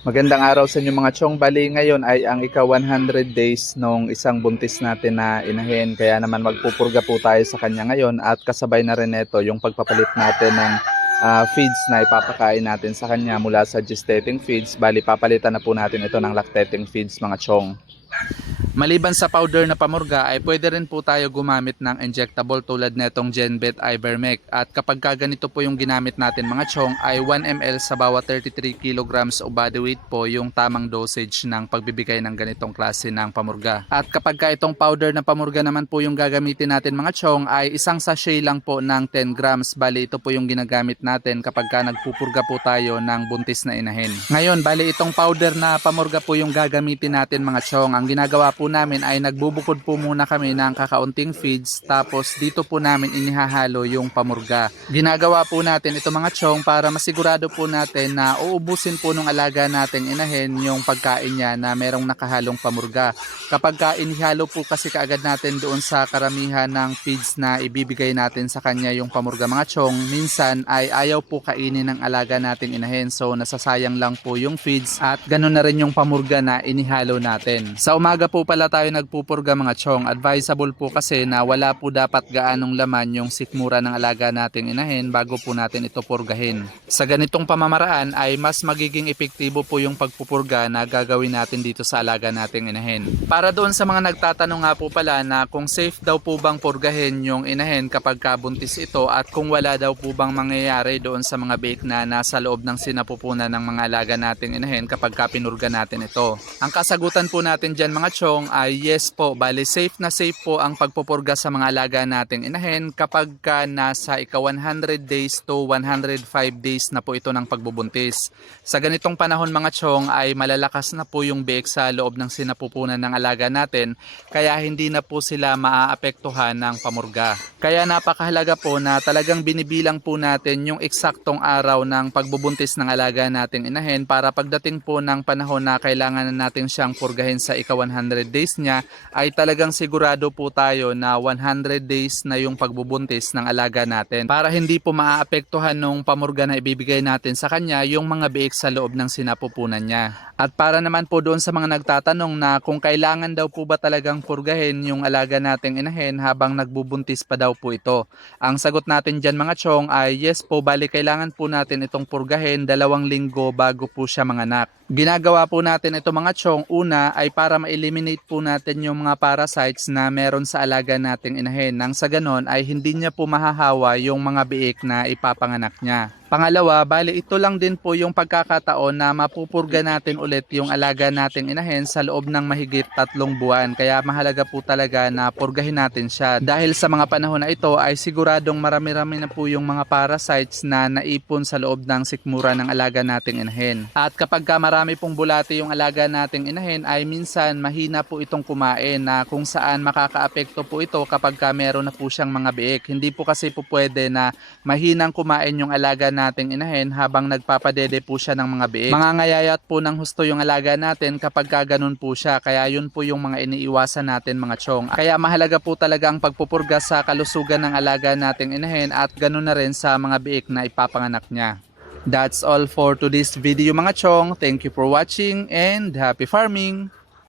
Magandang araw sa inyo mga chong. Bali ngayon ay ang ika-100 days nung isang buntis natin na inahin. Kaya naman magpupurga po tayo sa kanya ngayon at kasabay na rin ito yung pagpapalit natin ng feeds na ipapakain natin sa kanya mula sa gestating feeds. Bali papalitan na po natin ito ng lactating feeds mga chong. Maliban sa powder na pamurga ay pwede rin po tayo gumamit ng injectable tulad netong Genvet Ivermec. At kapag ganito po yung ginamit natin mga chong ay 1 ml sa bawat 33 kilograms o body weight po yung tamang dosage ng pagbibigay ng ganitong klase ng pamurga. At kapag itong powder na pamurga naman po yung gagamitin natin mga chong ay isang sachet lang po ng 10 grams. Bali ito po yung ginagamit natin kapag nagpupurga po tayo ng buntis na inahin. Ngayon bali itong powder na pamurga po yung gagamitin natin mga chong. Ang ginagawa po namin ay nagbubukod po muna kami ng kakaunting feeds tapos dito po namin inihahalo yung pamurga. Ginagawa po natin ito mga chong para masigurado po natin na uubusin po nung alaga nating inahin yung pagkain niya na merong nakahalong pamurga. Kapag inihalo po kasi kaagad natin doon sa karamihan ng feeds na ibibigay natin sa kanya yung pamurga mga chong, minsan ay ayaw po kainin ng alaga nating inahin, so nasasayang lang po yung feeds at ganoon na rin yung pamurga na inihalo natin. Sa umaga po pala tayo nagpupurga mga chong. Advisable po kasi na wala po dapat gaanong laman yung sikmura ng alaga nating inahin bago po natin ito purgahin. Sa ganitong pamamaraan ay mas magiging epektibo po yung pagpupurga na gagawin natin dito sa alaga nating inahin. Para doon sa mga nagtatanong nga po pala na kung safe daw po bang purgahin yung inahin kapag kabuntis ito at kung wala daw po bang mangyayari doon sa mga biik na nasa loob ng sinapupunan ng mga alaga nating inahin kapag pinurga natin ito. Ang kasagutan po natin dyan mga chong ay yes po. Bali safe na safe po ang pagpupurga sa mga alaga nating inahin kapag nasa ika-100 days to 105 days na po ito ng pagbubuntis. Sa ganitong panahon mga chong ay malalakas na po yung biik sa loob ng sinapupunan ng alaga natin kaya hindi na po sila maaapektuhan ng pamurga. Kaya napakahalaga po na talagang binibilang po natin yung eksaktong araw ng pagbubuntis ng alaga nating inahin para pagdating po ng panahon na kailangan na natin siyang purgahin sa ika-100 days niya ay talagang sigurado po tayo na 100 days na yung pagbubuntis ng alaga natin para hindi po maaapektuhan nung pamurga na ibibigay natin sa kanya yung mga biik sa loob ng sinapupunan niya. At para naman po doon sa mga nagtatanong na kung kailangan daw po ba talagang purgahin yung alaga nating inahin habang nagbubuntis pa daw po ito. Ang sagot natin dyan mga chong ay yes po, bali kailangan po natin itong purgahin 2 linggo bago po siya manganak. Ginagawa po natin ito mga chong, una ay para ma-eliminate po natin yung mga parasites na meron sa alaga nating inahin. Nang sa ganon ay hindi niya po mahahawa yung mga biik na ipapanganak niya. Pangalawa, bali ito lang din po yung pagkakataon na mapupurga natin ulit yung alaga nating inahin sa loob ng mahigit 3 buwan. Kaya mahalaga po talaga na purgahin natin siya. Dahil sa mga panahon na ito ay siguradong marami-rami na po yung mga parasites na naipon sa loob ng sikmura ng alaga nating inahin. At kapag marami pong bulate yung alaga nating inahin ay minsan mahina po itong kumain na kung saan makakaapekto po ito kapag meron na po siyang mga biik. Hindi po kasi po pwede na mahinang kumain yung alaga nating inahin habang nagpapadede po siya ng mga biik. Mangangayayat po ng husto yung alaga natin kapag ganun po siya. Kaya yun po yung mga iniiwasan natin mga chong. Kaya mahalaga po talaga ang pagpupurga sa kalusugan ng alaga nating inahin at ganun na rin sa mga biik na ipapanganak niya. That's all for today's video mga chong. Thank you for watching and happy farming!